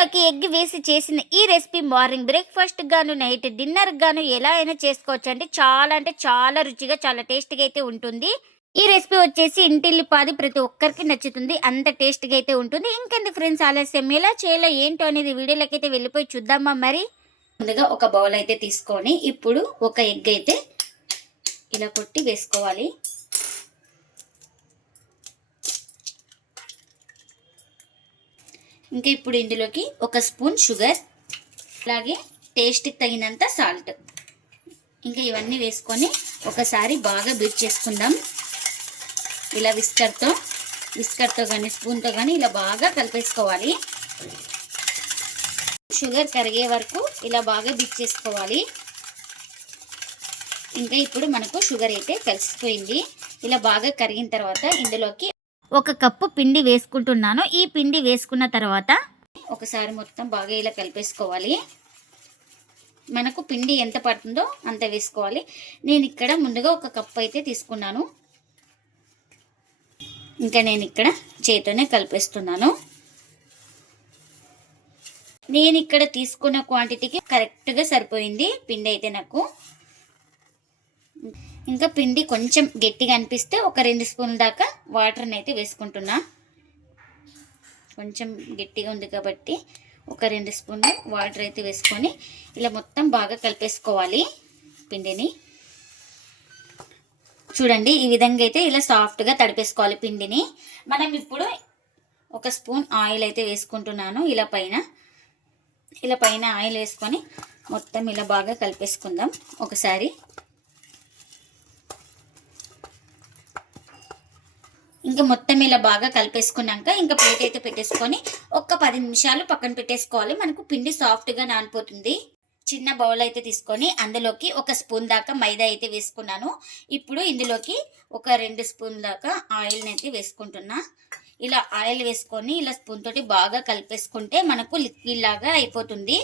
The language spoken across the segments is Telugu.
ఇందులోకి ఎగ్ వేసి చేసిన ఈ రెసిపీ మార్నింగ్ బ్రేక్ఫాస్ట్ గాను నైట్ డిన్నర్ గాను ఎలా అయినా చేసుకోవచ్చు అండి. చాలా అంటే చాలా రుచిగా చాలా టేస్ట్గా అయితే ఉంటుంది. ఈ రెసిపీ వచ్చేసి ఇంటిల్లిపాది ప్రతి ఒక్కరికి నచ్చుతుంది. అంత టేస్ట్గా అయితే ఉంటుంది. ఇంకెందుకు ఫ్రెండ్స్ ఆలస్యం, ఎలా చేయాలో ఏంటో అనేది వీడియోలోకి అయితే వెళ్ళిపోయి చూద్దామా మరి. ముందుగా ఒక బౌల్ అయితే తీసుకొని ఇప్పుడు ఒక ఎగ్ అయితే ఇలా కొట్టి వేసుకోవాలి. ఇంకా ఇప్పుడు ఇందులోకి ఒక స్పూన్ షుగర్, అలాగే టేస్ట్కి తగినంత సాల్ట్, ఇంకా ఇవన్నీ వేసుకొని ఒకసారి బాగా బీట్ చేసుకుందాం. ఇలా విస్కర్తో కానీ స్పూన్తో కానీ ఇలా బాగా కలిపేసుకోవాలి. షుగర్ కరిగే వరకు ఇలా బాగా బీట్ చేసుకోవాలి. ఇంకా ఇప్పుడు మనకు షుగర్ అయితే కలిసిపోయింది. ఇలా బాగా కరిగిన తర్వాత ఇందులోకి ఒక కప్పు పిండి వేసుకుంటున్నాను. ఈ పిండి వేసుకున్న తర్వాత ఒకసారి మొత్తం బాగా ఇలా కలిపేసుకోవాలి. మనకు పిండి ఎంత పడుతుందో అంత వేసుకోవాలి. నేను ఇక్కడ ముందుగా ఒక కప్పు అయితే తీసుకున్నాను. ఇంకా నేను ఇక్కడ చేతితోనే కలిపేస్తున్నాను. నేను ఇక్కడ తీసుకున్న క్వాంటిటీకి కరెక్ట్గా సరిపోయింది పిండి అయితే నాకు. ఇంకా పిండి కొంచెం గట్టిగా అనిపిస్తే ఒక 2 స్పూన్ల దాకా వాటర్ని అయితే వేసుకుంటున్నా. కొంచెం గట్టిగా ఉంది కాబట్టి ఒక 2 స్పూన్లు వాటర్ అయితే వేసుకొని ఇలా మొత్తం బాగా కలిపేసుకోవాలి పిండిని. చూడండి, ఈ విధంగా అయితే ఇలా సాఫ్ట్గా తడిపేసుకోవాలి పిండిని. మనం ఇప్పుడు ఒక స్పూన్ ఆయిల్ అయితే వేసుకుంటున్నాను. ఇలా పైన ఆయిల్ వేసుకొని మొత్తం ఇలా బాగా కలిపేసుకుందాం ఒకసారి. ఇంకా మొత్తం ఇలా బాగా కలిపేసుకున్నాక ఇంకా ప్లేట్ అయితే పెట్టేసుకొని ఒక 10 నిమిషాలు పక్కన పెట్టేసుకోవాలి. మనకు పిండి సాఫ్ట్గా నానిపోతుంది. చిన్న బౌల్ అయితే తీసుకొని అందులోకి ఒక స్పూన్ దాకా మైదా అయితే వేసుకున్నాను. ఇప్పుడు ఇందులోకి ఒక 2 స్పూన్ల దాకా ఆయిల్ని అయితే వేసుకుంటున్నా. ఇలా ఆయిల్ వేసుకొని ఇలా స్పూన్ తోటి బాగా కలిపేసుకుంటే మనకు లిక్విడ్ లాగా అయిపోతుంది.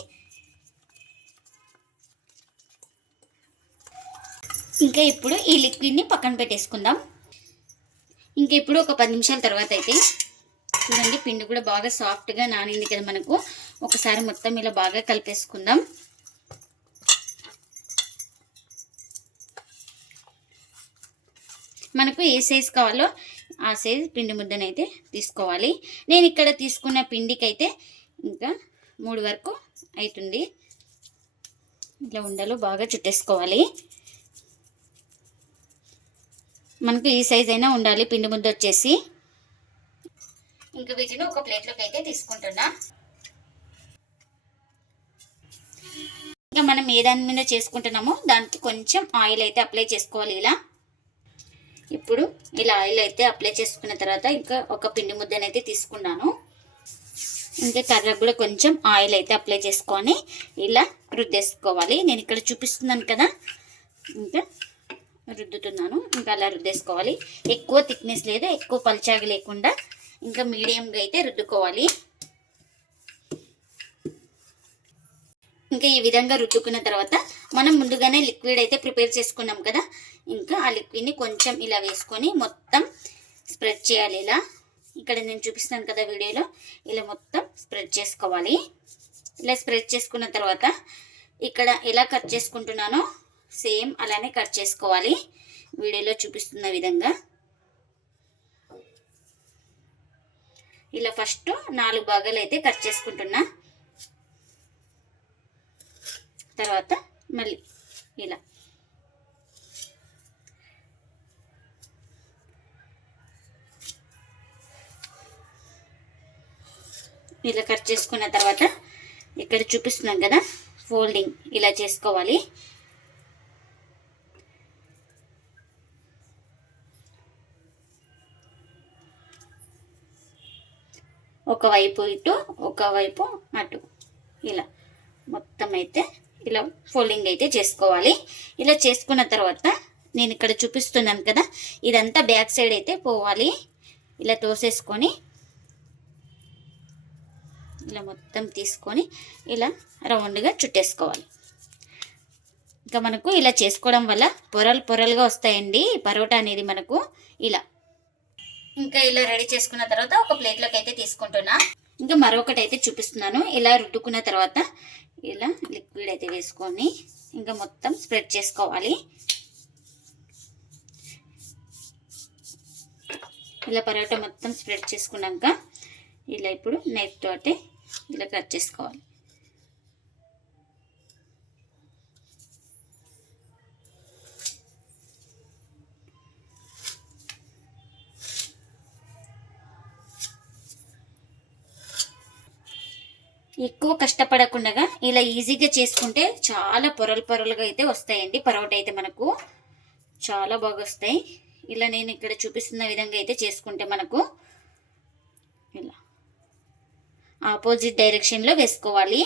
ఇంకా ఇప్పుడు ఈ లిక్విడ్ని పక్కన పెట్టేసుకుందాం. ఇంకా ఇప్పుడు ఒక 10 నిమిషాల తర్వాత అయితే చూడండి, పిండి కూడా బాగా సాఫ్ట్గా నానింది కదా మనకు. ఒకసారి మొత్తం ఇలా బాగా కలిపేసుకుందాం. మనకు ఏ సైజు కావాలో ఆ సైజు పిండి ముద్దనైతే తీసుకోవాలి. నేను ఇక్కడ తీసుకున్న పిండికైతే ఇంకా 3 వరకు అవుతుంది. ఇట్లా ఉండలు బాగా చుట్టేసుకోవాలి. మనకు ఈ సైజ్ అయినా ఉండాలి పిండి ముద్ద వచ్చేసి. ఇంకా వీటిని ఒక ప్లేట్లోకి అయితే తీసుకుంటున్నా. ఇంకా మనం ఏ దాని మీద చేసుకుంటున్నామో దానికి కొంచెం ఆయిల్ అయితే అప్లై చేసుకోవాలి. ఇప్పుడు ఇలా ఆయిల్ అయితే అప్లై చేసుకున్న తర్వాత ఇంకా ఒక పిండి ముద్దనైతే తీసుకున్నాను. ఇంకా కర్రకు కూడా కొంచెం ఆయిల్ అయితే అప్లై చేసుకొని ఇలా రుద్దేసుకోవాలి. నేను ఇక్కడ చూపిస్తున్నాను కదా, ఇంకా రుద్దుతున్నాను. ఇంకా అలా రుద్దేసుకోవాలి. ఎక్కువ థిక్నెస్ లేదు, ఎక్కువ పల్చాగా లేకుండా ఇంకా మీడియంగా అయితే రుద్దుకోవాలి. ఇంకా ఈ విధంగా రుద్దుకున్న తర్వాత మనం ముందుగానే లిక్విడ్ అయితే ప్రిపేర్ చేసుకున్నాం కదా, ఇంకా ఆ లిక్విడ్ని కొంచెం ఇలా వేసుకొని మొత్తం స్ప్రెడ్ చేయాలి. ఇక్కడ నేను చూపిస్తాను కదా వీడియోలో, ఇలా మొత్తం స్ప్రెడ్ చేసుకోవాలి. ఇలా స్ప్రెడ్ చేసుకున్న తర్వాత ఇక్కడ ఎలా కట్ చేసుకుంటున్నానో సేమ్ అలానే కట్ చేసుకోవాలి వీడియోలో చూపిస్తున్న విధంగా. ఇలా ఫస్ట్ 4 భాగాలు అయితే కట్ చేసుకుంటున్నా. తర్వాత మళ్ళీ ఇలా కట్ చేసుకున్న తర్వాత ఇక్కడ చూపిస్తున్నాం కదా, ఫోల్డింగ్ ఇలా చేసుకోవాలి. ఒకవైపు ఇటు ఒకవైపు అటు ఇలా మొత్తం అయితే ఇలా ఫోల్డింగ్ అయితే చేసుకోవాలి. ఇలా చేసుకున్న తర్వాత నేను ఇక్కడ చూపిస్తున్నాను కదా, ఇదంతా బ్యాక్ సైడ్ అయితే పోవాలి. ఇలా తోసేసుకొని ఇలా మొత్తం తీసుకొని ఇలా రౌండ్గా చుట్టేసుకోవాలి. ఇంకా మనకు ఇలా చేసుకోవడం వల్ల పొరలు పొరలుగా వస్తాయండి పరోటా అనేది మనకు. ఇలా ఇంకా ఇలా రెడీ చేసుకున్న తర్వాత ఒక ప్లేట్లోకి అయితే తీసుకుంటున్నా. ఇంకా మరొకటి అయితే చూపిస్తున్నాను. ఇలా రుద్దుకున్న తర్వాత ఇలా లిక్విడ్ అయితే వేసుకొని ఇంకా మొత్తం స్ప్రెడ్ చేసుకోవాలి. ఇలా పరోటా మొత్తం స్ప్రెడ్ చేసుకున్నాక ఇలా ఇప్పుడు నైఫ్ తోటి ఇలా కట్ చేసుకోవాలి. ఎక్కువ కష్టపడకుండా ఇలా ఈజీగా చేసుకుంటే చాలా పొరలు పొరలుగా అయితే వస్తాయండి. పరోటా అయితే మనకు చాలా బాగా వస్తాయి. ఇలా నేను ఇక్కడ చూపిస్తున్న విధంగా అయితే చేసుకుంటే మనకు ఇలా ఆపోజిట్ డైరెక్షన్లో వేసుకోవాలి.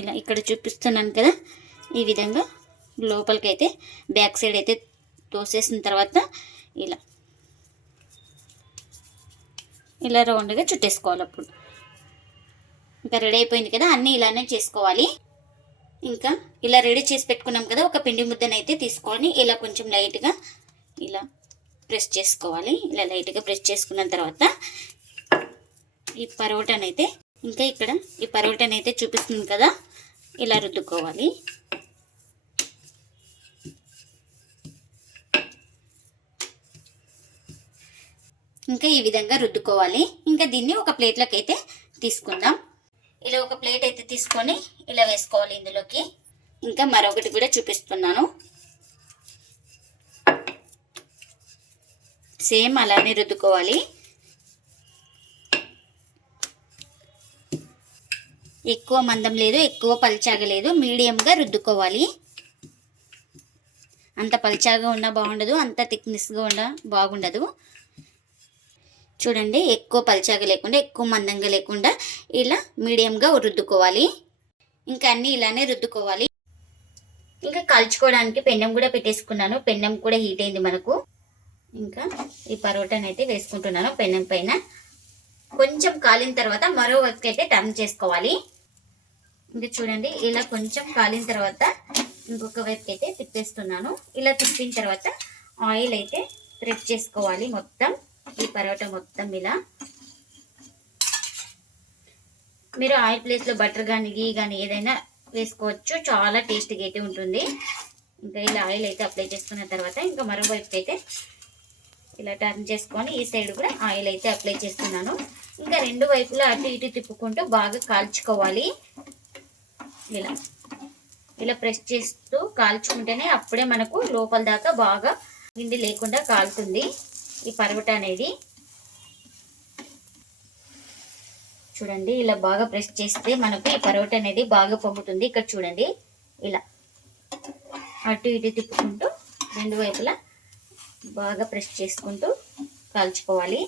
ఇలా ఇక్కడ చూపిస్తున్నాను కదా, ఈ విధంగా లోపలికి అయితే బ్యాక్ సైడ్ అయితే తోసేసిన తర్వాత ఇలా ఇలా రౌండ్గా చుట్టేసుకోవాలి. అప్పుడు ఇంకా రెడీ అయిపోయింది కదా, అన్నీ ఇలానే చేసుకోవాలి. ఇంకా ఇలా రెడీ చేసి పెట్టుకున్నాం కదా, ఒక పిండి ముద్దనైతే తీసుకొని ఇలా కొంచెం లైట్గా ఇలా ప్రెస్ చేసుకోవాలి. ఇలా లైట్గా ప్రెస్ చేసుకున్న తర్వాత ఈ పరోటానైతే ఇంకా ఇక్కడ ఈ పరోటానైతే చూపిస్తుంది కదా, ఇలా రుద్దుకోవాలి. ఇంకా ఈ విధంగా రుద్దుకోవాలి. ఇంకా దీన్ని ఒక ప్లేట్లోకి అయితే తీసుకుందాం. ఇలా ఒక ప్లేట్ అయితే తీసుకొని ఇలా వేసుకోవాలి ఇందులోకి. ఇంకా మరొకటి కూడా చూపిస్తున్నాను. సేమ్ అలానే రుద్దుకోవాలి. ఎక్కువ మందం లేదు, ఎక్కువ పల్చాగా లేదు, మీడియంగా రుద్దుకోవాలి. అంత పల్చాగా ఉన్నా బాగుండదు, అంత థిక్నెస్గా ఉన్నా బాగుండదు. చూడండి, ఎక్కువ పల్చాగా లేకుండా ఎక్కువ మందంగా లేకుండా ఇలా మీడియంగా రుద్దుకోవాలి. ఇంకా అన్నీ ఇలానే రుద్దుకోవాలి. ఇంకా కాల్చుకోవడానికి పెన్నం కూడా పెట్టేసుకున్నాను. పెన్నం కూడా హీట్ అయింది మనకు. ఇంకా ఈ పరోటాని అయితే వేసుకుంటున్నాను పెన్నం పైన. కొంచెం కాలిన తర్వాత మరో వైపుకి అయితే టర్న్ చేసుకోవాలి. ఇంకా చూడండి, ఇలా కొంచెం కాలిన తర్వాత ఇంకొక వైపుకి అయితే తిప్పేస్తున్నాను. ఇలా తిప్పిన తర్వాత ఆయిల్ అయితే స్ప్రెడ్ చేసుకోవాలి మొత్తం, ఈ పరోటా మొత్తం. ఇలా మీరు ఆయిల్ ప్లేస్లో బటర్ కానీ గీ కానీ ఏదైనా వేసుకోవచ్చు, చాలా టేస్టీగా అయితే ఉంటుంది. ఇంకా ఇలా ఆయిల్ అయితే అప్లై చేసుకున్న తర్వాత ఇంకా మరోవైపు అయితే ఇలా టర్న్ చేసుకొని ఈ సైడ్ కూడా ఆయిల్ అయితే అప్లై చేస్తున్నాను. ఇంకా రెండు వైపులా అటు ఇటు తిప్పుకుంటూ బాగా కాల్చుకోవాలి. ఇలా ఇలా ప్రెస్ చేస్తూ కాల్చుకుంటేనే అప్పుడే మనకు లోపల దాకా బాగా పిండి లేకుండా కాలుతుంది ఈ పరోటా అనేది. చూడండి, ఇలా బాగా ప్రెస్ చేస్తే మనకు ఈ పరోటా అనేది బాగా పొంగుతుంది. ఇక్కడ చూడండి, ఇలా అటు ఇటు తిప్పుకుంటూ రెండు వైపులా బాగా ప్రెస్ చేసుకుంటూ కాల్చుకోవాలి.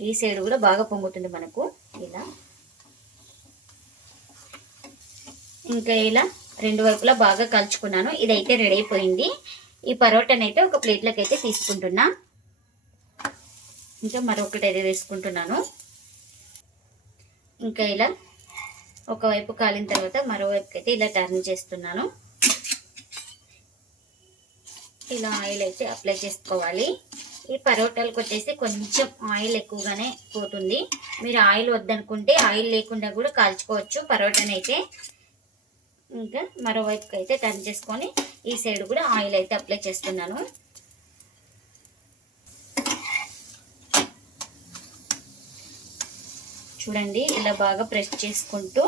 ఈ సైడ్ కూడా బాగా పొంగుతుంది మనకు ఇలా. ఇంకా ఇలా రెండు వైపులా బాగా కాల్చుకున్నాను. ఇదైతే రెడీ అయిపోయింది. ఈ పరోటాని అయితే ఒక ప్లేట్లోకి అయితే తీసుకుంటున్నా. ఇంకా మరొకటి అయితే వేసుకుంటున్నాను. ఇంకా ఇలా ఒకవైపు కాలిన తర్వాత మరోవైపుకి అయితే ఇలా టర్న్ చేస్తున్నాను. ఇలా ఆయిల్ అయితే అప్లై చేసుకోవాలి. ఈ పరోటాలకు వచ్చేసి కొంచెం ఆయిల్ ఎక్కువగానే పోతుంది. మీరు ఆయిల్ వద్దనుకుంటే ఆయిల్ లేకుండా కూడా కాల్చుకోవచ్చు పరోటాని అయితే. ఇంకా మరోవైపుకి అయితే టర్న్ చేసుకొని ఈ సైడ్ కూడా ఆయిల్ అయితే అప్లై చేస్తున్నాను. చూడండి, ఇలా బాగా ప్రెస్ చేసుకుంటూ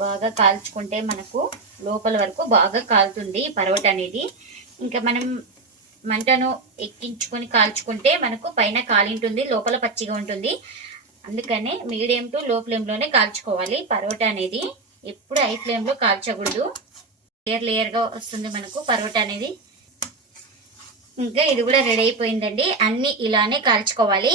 బాగా కాల్చుకుంటే మనకు లోపల వరకు బాగా కాలుతుంది ఈ పరోటా అనేది. ఇంకా మనం మంటను ఎక్కించుకొని కాల్చుకుంటే మనకు పైన కాలింటుంది, లోపల పచ్చిగా ఉంటుంది. అందుకనే మీడియం టు లో ఫ్లేమ్లోనే కాల్చుకోవాలి పరోటా అనేది. ఎప్పుడు హై ఫ్లేమ్లో కాల్చకూడదు. లేయర్ లేయర్గా వస్తుంది మనకు పరోటా అనేది. ఇంకా ఇది కూడా రెడీ అయిపోయిందండి. అన్నీ ఇలానే కాల్చుకోవాలి.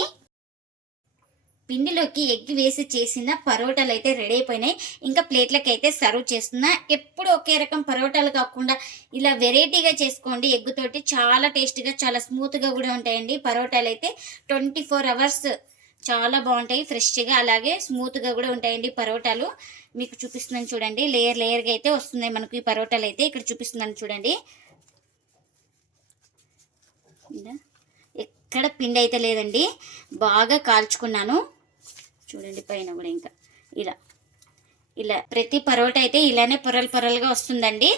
పిండిలోకి ఎగ్ వేసి చేసిన పరోటాలు అయితే రెడీ అయిపోయినాయి. ఇంకా ప్లేట్లకి అయితే సర్వ్ చేస్తున్నా. ఎప్పుడు ఒకే రకం పరోటాలు కాకుండా ఇలా వెరైటీగా చేసుకోండి. ఎగ్ తోటి చాలా టేస్టీగా, చాలా స్మూత్గా కూడా ఉంటాయండి పరోటాలు అయితే. 24 hours చాలా బాగుంటాయి, ఫ్రెష్గా అలాగే స్మూత్గా కూడా ఉంటాయండి పరోటాలు. మీకు చూపిస్తున్నాను చూడండి, లేయర్ లేయర్గా అయితే వస్తున్నాయి మనకు ఈ పరోటాలు అయితే. ఇక్కడ చూపిస్తున్నాను చూడండి. ఎక్కడ పిండి అయితే లేదండి, బాగా కాల్చుకున్నాను. చూడండి పైన కూడా ఇంకా ఇలా ఇలా ప్రతి పరోటా అయితే ఇలానే పొరలు పొరలుగా వస్తుందండి.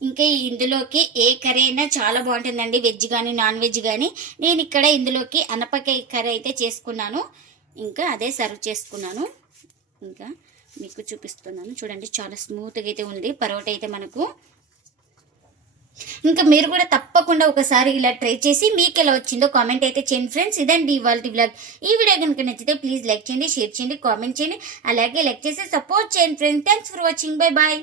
ఇంకా ఇందులోకి ఏ కర్రీ అయినా చాలా బాగుంటుందండి, వెజ్ కానీ నాన్ వెజ్ కానీ. నేను ఇక్కడ ఇందులోకి అనపకాయ కర్రీ అయితే చేసుకున్నాను, ఇంకా అదే సర్వ్ చేసుకున్నాను. ఇంకా మీకు చూపిస్తున్నాను చూడండి, చాలా స్మూత్గా అయితే ఉంది పరోటా అయితే మనకు. ఇంకా మీరు కూడా తప్పకుండా ఒకసారి ఇలా ట్రై చేసి మీకు ఎలా వచ్చిందో కామెంట్ అయితే చేయండి ఫ్రెండ్స్. ఇదండి ఇవాళ వ్లాగ్. ఈ వీడియో కనుక నచ్చితే ప్లీజ్ లైక్ చేయండి, షేర్ చేయండి, కామెంట్ చేయండి, అలాగే లైక్ చేసి సపోర్ట్ చేయండి friends. Thanks for watching. Bye bye.